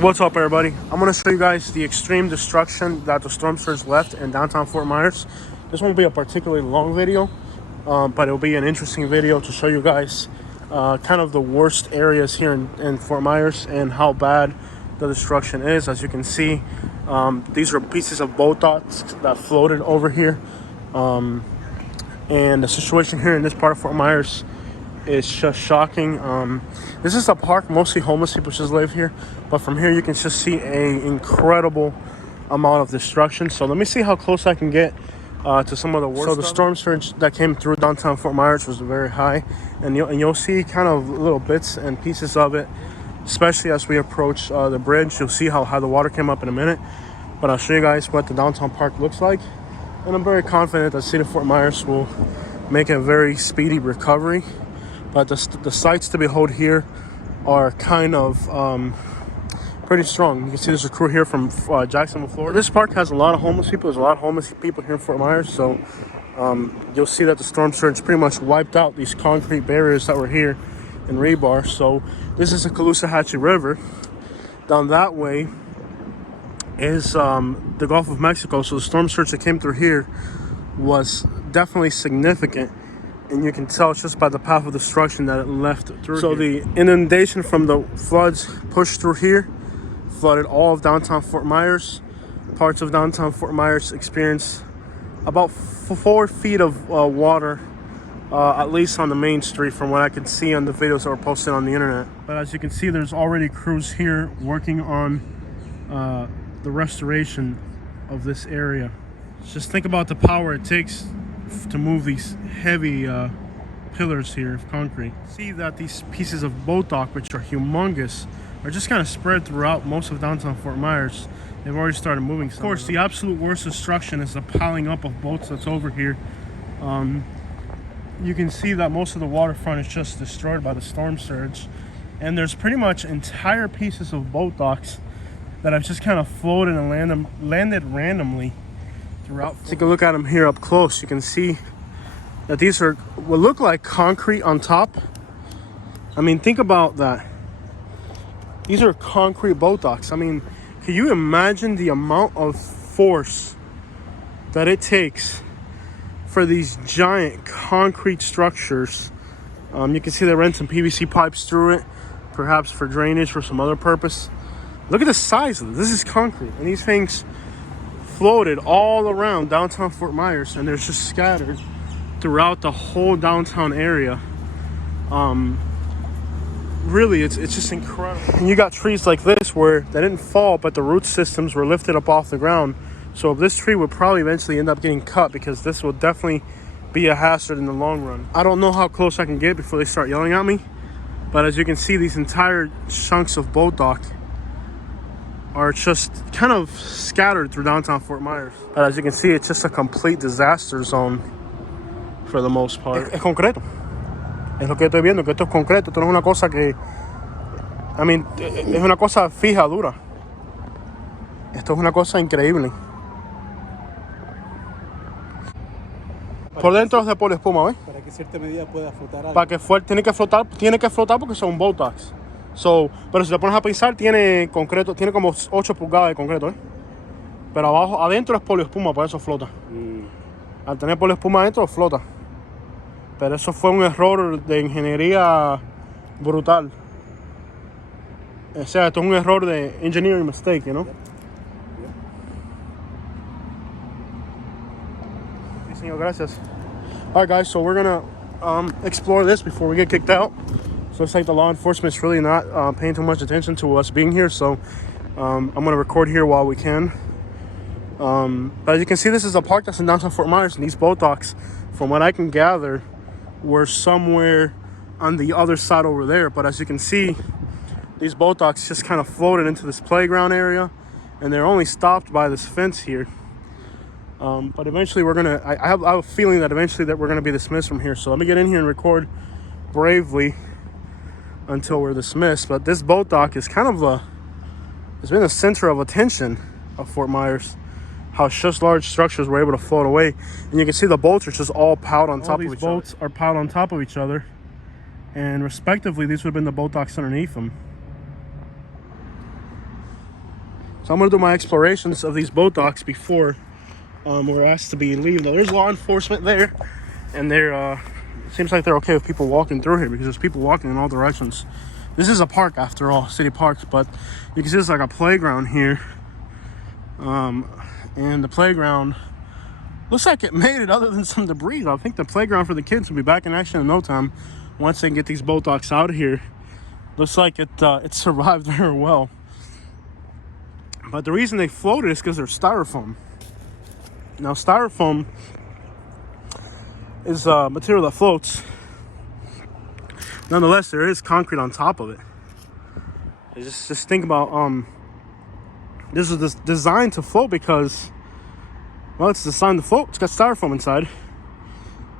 What's up, everybody? I'm going to show you guys the extreme destruction that the storm surge left in downtown Fort Myers. This won't be a particularly long video, but it'll be an interesting video to show you guys kind of the worst areas here in Fort Myers and how bad the destruction is. As you can see, these are pieces of boat docks that floated over here. And the situation here in this part of Fort Myers is just shocking. This is a park, mostly homeless people just live here, but from here you can just see an incredible amount of destruction. So let me see how close I can get to some of the worst. So the storm surge that came through downtown Fort Myers was very high, and you'll see kind of little bits and pieces of it, especially as we approach the bridge. You'll see how high the water came up in a minute, but I'll show you guys what the downtown park looks like, and I'm very confident that the city of Fort Myers will make a very speedy recovery. But the sights to behold here are kind of pretty strong. You can see there's a crew here from Jacksonville, Florida. This park has a lot of homeless people. There's a lot of homeless people here in Fort Myers. So you'll see that the storm surge pretty much wiped out these concrete barriers that were here in rebar. So this is the Caloosahatchee River. Down that way is the Gulf of Mexico. So the storm surge that came through here was definitely significant. And you can tell just by the path of destruction that it left through. So the inundation from the floods pushed through here, flooded all of downtown Fort Myers. Parts of downtown Fort Myers experienced about 4 feet of water, at least on the main street, from what I could see on the videos that were posted on the internet. But as you can see, there's already crews here working on the restoration of this area. Just think about the power it takes to move these heavy pillars here of concrete. See that these pieces of boat dock, which are humongous, are just kind of spread throughout most of downtown Fort Myers. They've already started moving some. Of course, the absolute worst destruction is the piling up of boats that's over here. You can see that most of the waterfront is just destroyed by the storm surge, and there's pretty much entire pieces of boat docks that have just kind of floated and landed randomly throughout. Take a look at them here up close. You can see that these are what look like concrete on top. I mean, think about that. These are concrete boat docks. I mean, can you imagine the amount of force that it takes for these giant concrete structures? You can see they ran some PVC pipes through it, perhaps for drainage, for some other purpose. Look at the size of it. This is concrete, and these things floated all around downtown Fort Myers, and they're just scattered throughout the whole downtown area. Really, it's just incredible. And you got trees like this where they didn't fall, but the root systems were lifted up off the ground. So this tree would probably eventually end up getting cut, because this will definitely be a hazard in the long run. I don't know how close I can get before they start yelling at me, but as you can see, these entire chunks of boat dock are just kind of scattered through downtown Fort Myers. But as you can see, it's just a complete disaster zone for the most part. Es concreto. Es lo que estoy viendo, que esto es concreto. Esto no es una cosa que... I mean, es una cosa fija, dura. Esto es una cosa increíble. Por dentro es de poliespuma, ¿ves? Para que cierta medida pueda flotar algo. Para que tiene que flotar porque son boat docks. So, pero si te pones a pensar, tiene concreto, tiene como 8 pulgadas de concreto, ¿eh? Pero adentro es poliespuma, por eso flota. Al tener poliespuma adentro, flota. Pero eso fue un error de ingeniería brutal. O sea, esto es un error de engineering mistake, you know? Sí, señor, gracias. All right, guys, so we're gonna explore this before we get kicked out. So it's like the law enforcement's really not paying too much attention to us being here. So I'm going to record here while we can. But as you can see, this is a park that's in downtown Fort Myers. And these boat docks, from what I can gather, were somewhere on the other side over there. But as you can see, these boat docks just kind of floated into this playground area. And they're only stopped by this fence here. But eventually we're going to... I have a feeling that eventually that we're going to be dismissed from here. So let me get in here and record bravely until we're dismissed. But this boat dock is kind of it's been the center of attention of Fort Myers. How such large structures were able to float away, and you can see the boats are just all piled on top of each other. All these boats are piled on top of each other, and respectively, these would have been the boat docks underneath them. So I'm gonna do my explorations of these boat docks before we're asked to be leaving. Now, there's law enforcement there, and they're seems like they're okay with people walking through here because there's people walking in all directions. This is a park after all, city parks, but you can see there's like a playground here. And the playground looks like it made it other than some debris. I think the playground for the kids will be back in action in no time once they can get these boat docks out of here. Looks like it survived very well. But the reason they floated is because they're styrofoam. Now, styrofoam is material that floats. Nonetheless, there is concrete on top of it. Just think about this is designed to float because, well, it's designed to float. It's got styrofoam inside,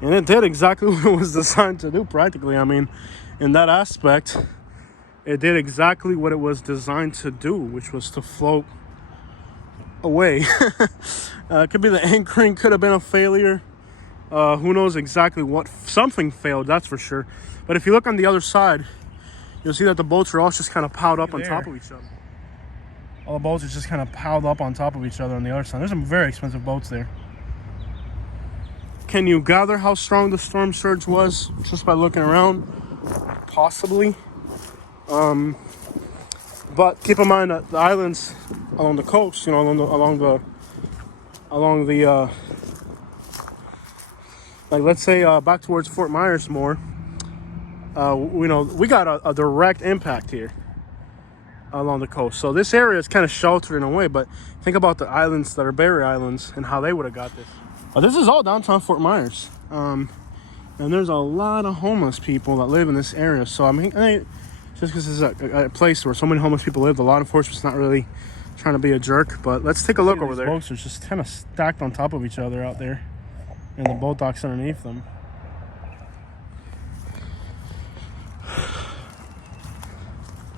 and it did exactly what it was designed to do. Practically, I mean, in that aspect, it did exactly what it was designed to do, which was to float away. It could be the anchoring could have been a failure. Who knows exactly what? Something failed, that's for sure. But if you look on the other side, you'll see that the boats are all just kind of piled up on top of each other. All the boats are just kind of piled up on top of each other on the other side. There's some very expensive boats there. Can you gather how strong the storm surge was just by looking around? Possibly. But keep in mind that the islands along the coast, you know, along the like, let's say back towards Fort Myers more, you know, we got a direct impact here along the coast. So this area is kind of sheltered in a way, but think about the islands that are barrier islands and how they would have got this. This is all downtown Fort Myers. And there's a lot of homeless people that live in this area. So I mean, just because it's a place where so many homeless people live, the law enforcement's not really trying to be a jerk. But let's take a look over there. Boats are just kind of stacked on top of each other out there, and the boat docks underneath them.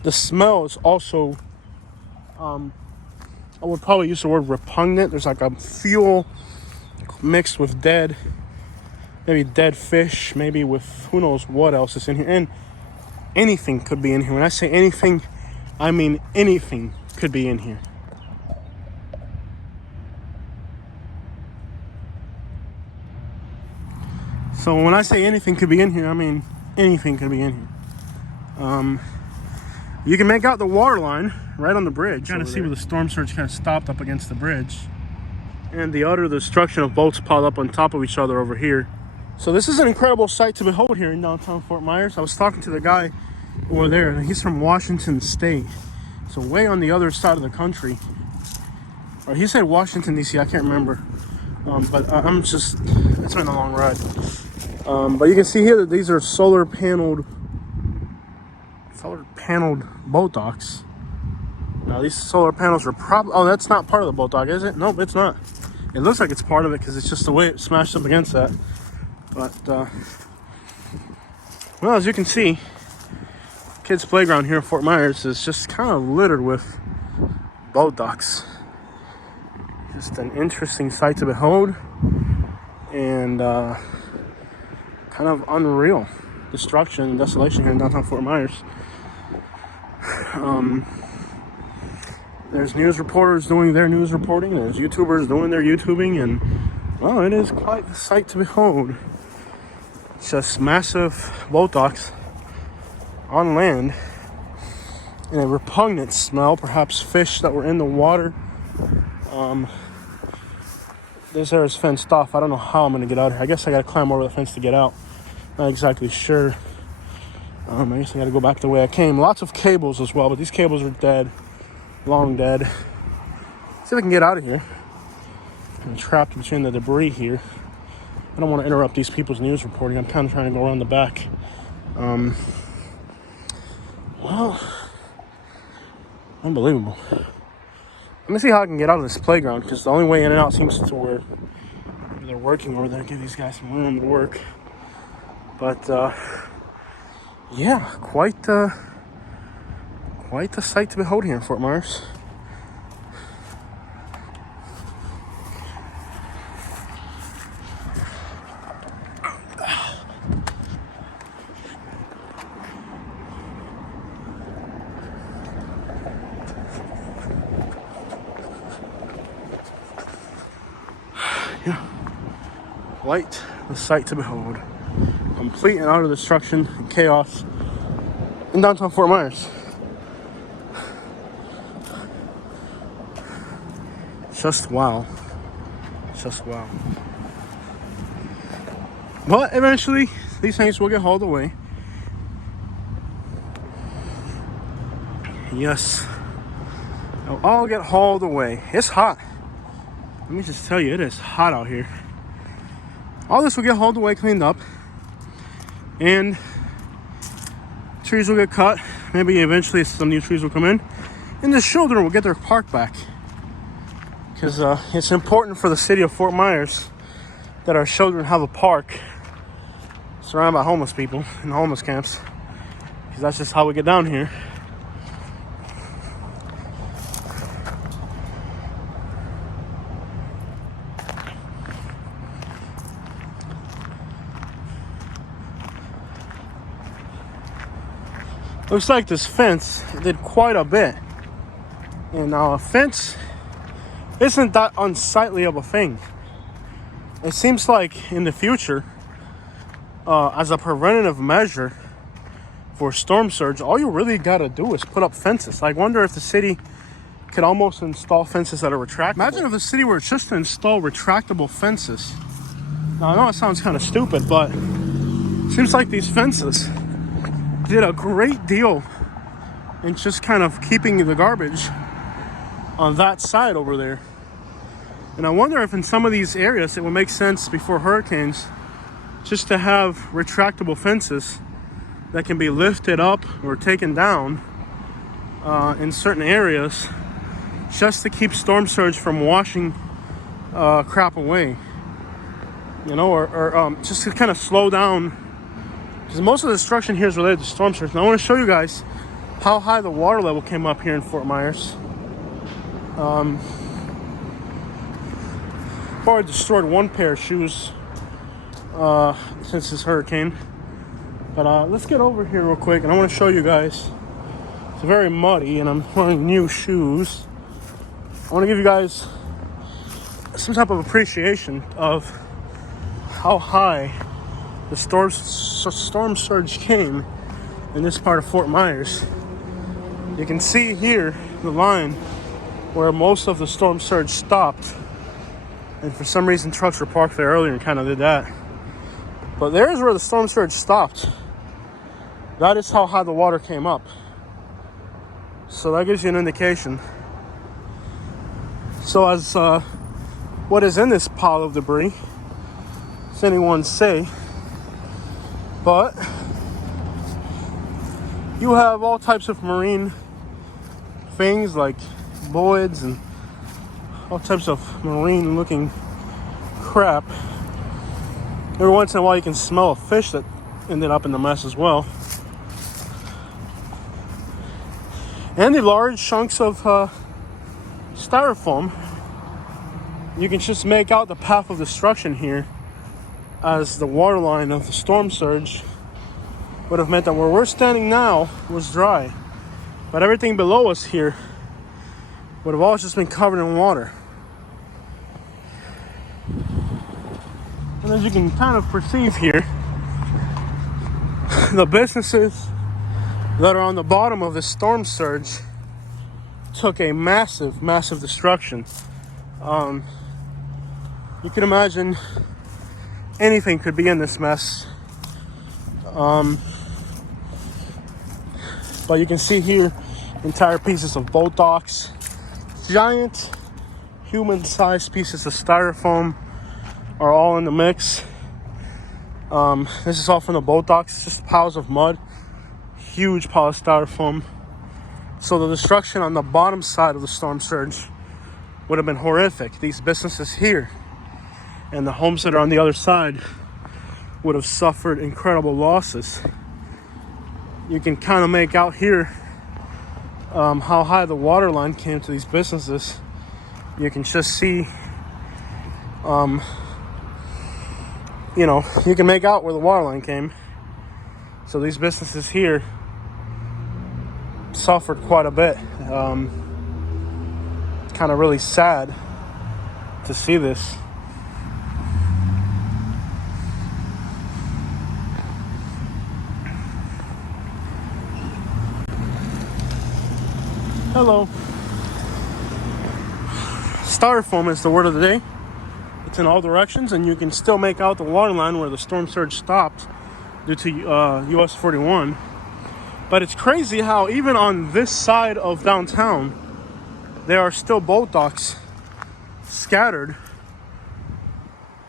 The smell is also, I would probably use the word repugnant. There's like a fuel mixed with maybe dead fish, maybe with who knows what else is in here. And anything could be in here. When I say anything, I mean anything could be in here. So when I say anything could be in here, I mean anything could be in here. You can make out the water line right on the bridge. Kind of see where the storm surge kind of stopped up against the bridge. And the utter destruction of boats piled up on top of each other over here. So this is an incredible sight to behold here in downtown Fort Myers. I was talking to the guy over there. He's from Washington State. So way on the other side of the country. Or he said Washington, D.C. I can't remember. But it's been a long ride. But you can see here that these are solar paneled boat docks. Now these solar panels are probably, oh, that's not part of the boat dock, is it? Nope, it's not. It looks like it's part of it because it's just the way it smashed up against that. But well, as you can see, kids' playground here in Fort Myers is just kind of littered with boat docks. Just an interesting sight to behold, and kind of unreal destruction and desolation here in downtown Fort Myers. There's news reporters doing their news reporting, there's YouTubers doing their YouTubing, and well, it is quite the sight to behold. Just massive boat docks on land, and a repugnant smell, perhaps fish that were in the water. This area is fenced off. I don't know how I'm gonna get out of here. I guess I gotta climb over the fence to get out. Not exactly sure. I guess I gotta go back the way I came. Lots of cables as well, but these cables are dead. Long dead. See if I can get out of here. I'm trapped between the debris here. I don't want to interrupt these people's news reporting. I'm kind of trying to go around the back. Well, unbelievable. Let me see how I can get out of this playground, because the only way in and out seems to where they're working over there. Give these guys some room to work. But yeah, quite the sight to behold here in Fort Myers. Quite the sight to behold. Complete and utter destruction and chaos in downtown Fort Myers. Just wow. Just wow. But eventually, these things will get hauled away. Yes. They'll all get hauled away. It's hot. Let me just tell you, it is hot out here. All this will get hauled away, cleaned up. And trees will get cut. Maybe eventually some new trees will come in. And the children will get their park back. Because it's important for the city of Fort Myers that our children have a park surrounded by homeless people in homeless camps. Because that's just how we get down here. Looks like this fence did quite a bit. And a fence isn't that unsightly of a thing. It seems like in the future, as a preventative measure for storm surge, all you really gotta do is put up fences. I wonder if the city could almost install fences that are retractable. Imagine if the city were just to install retractable fences. Now I know it sounds kind of stupid, but it seems like these fences did a great deal in just kind of keeping the garbage on that side over there. And I wonder if in some of these areas it would make sense before hurricanes just to have retractable fences that can be lifted up or taken down in certain areas just to keep storm surge from washing crap away, you know, or just to kind of slow down, because most of the destruction here is related to storm surge. And I want to show you guys how high the water level came up here in Fort Myers. Probably destroyed one pair of shoes since this hurricane. But let's get over here real quick, and I want to show you guys. It's very muddy, and I'm wearing new shoes. I want to give you guys some type of appreciation of how high the storm surge came in this part of Fort Myers. You can see here the line where most of the storm surge stopped, and for some reason trucks were parked there earlier and kind of did that. But there's where the storm surge stopped. That is how high the water came up. So that gives you an indication. So as what is in this pile of debris, does anyone say? But you have all types of marine things like boids and all types of marine looking crap. Every once in a while you can smell a fish that ended up in the mess as well. And the large chunks of styrofoam. You can just make out the path of destruction here, as the water line of the storm surge would have meant that where we're standing now was dry, but everything below us here would have all just been covered in water. And as you can kind of perceive here, the businesses that are on the bottom of the storm surge took a massive destruction. You can imagine anything could be in this mess. But you can see here entire pieces of boat docks, giant human-sized pieces of styrofoam are all in the mix. This is all from the boat docks. It's just piles of mud, huge pile of styrofoam. So the destruction on the bottom side of the storm surge would have been horrific. These businesses here and the homes that are on the other side would have suffered incredible losses. You can kind of make out here how high the water line came to these businesses. You can just see, you know, you can make out where the water line came. So these businesses here suffered quite a bit. Kind of really sad to see this. Hello. Styrofoam is the word of the day. It's in all directions, and you can still make out the water line where the storm surge stopped due to US 41. But it's crazy how even on this side of downtown, there are still boat docks scattered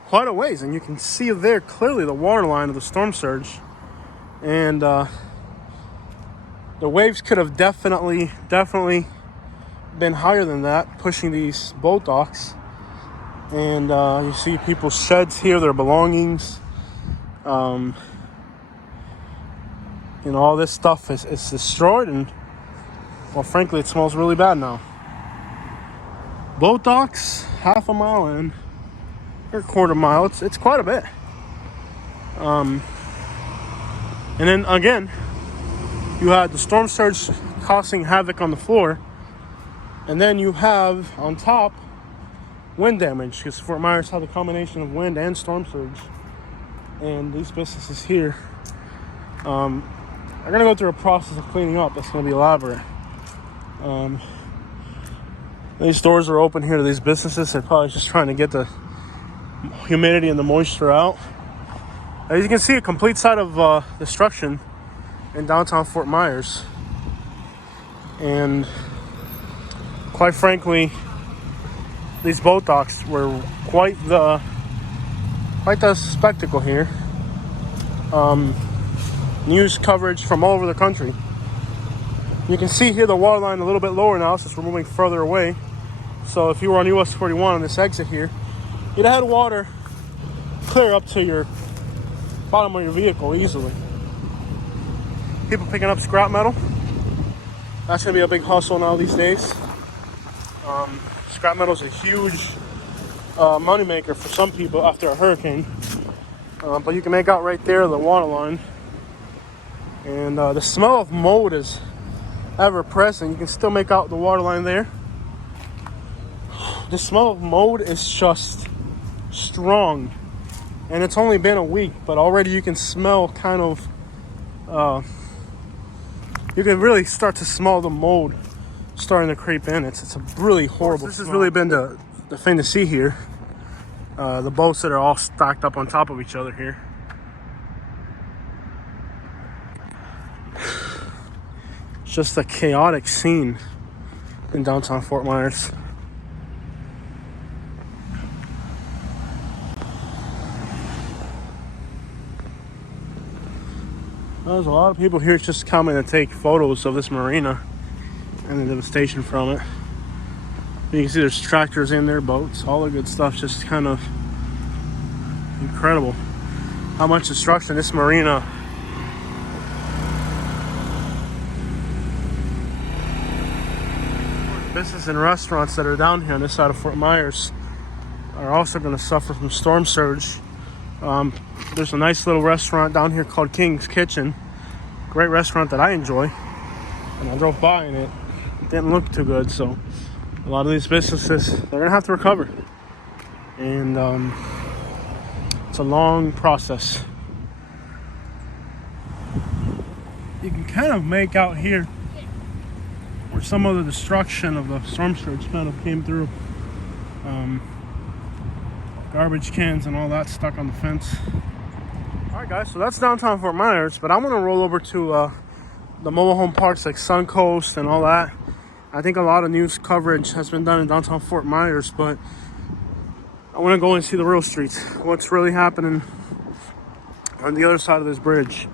quite a ways, and you can see there clearly the water line of the storm surge. And the waves could have definitely been higher than that, pushing these boat docks. And you see people's sheds here, their belongings. You know, all this stuff is destroyed, and well, frankly, it smells really bad now. Boat docks, half a mile in, or a quarter mile. It's quite a bit. And then again, you had the storm surge causing havoc on the floor, and then you have on top wind damage, because Fort Myers had a combination of wind and storm surge. And these businesses here are gonna go through a process of cleaning up that's gonna be elaborate. These doors are open here to these businesses. They're probably just trying to get the humidity and the moisture out. As you can see, a complete site of destruction in downtown Fort Myers. And quite frankly, these boat docks were quite the spectacle here. News coverage from all over the country. You can see here the water line a little bit lower now since we're moving further away. So if you were on US 41 on this exit here, you'd have had water clear up to your bottom of your vehicle easily. People picking up scrap metal. That's gonna be a big hustle now these days. Scrap metal is a huge moneymaker for some people after a hurricane. But you can make out right there the water line. And the smell of mold is ever present. You can still make out the water line there. The smell of mold is just strong. And it's only been a week, but already you can smell kind of, you can really start to smell the mold starting to creep in. It's a really horrible smell. This has really been the thing to see here. The boats that are all stacked up on top of each other here. It's just a chaotic scene in downtown Fort Myers. There's a lot of people here just coming to take photos of this marina and the devastation from it. You can see there's tractors in there, boats, all the good stuff. Just kind of incredible how much destruction this marina. Business and restaurants that are down here on this side of Fort Myers are also going to suffer from storm surge. There's a nice little restaurant down here called King's Kitchen. Great restaurant that I enjoy. And I drove by and it didn't look too good. So a lot of these businesses, they're going to have to recover. And it's a long process. You can kind of make out here where some of the destruction of the storm surge kind of came through. Garbage cans and all that stuck on the fence. All right, guys, so that's downtown Fort Myers, but I'm gonna roll over to the mobile home parks like Suncoast and all that. I think a lot of news coverage has been done in downtown Fort Myers, but I want to go and see the real streets, what's really happening on the other side of this bridge.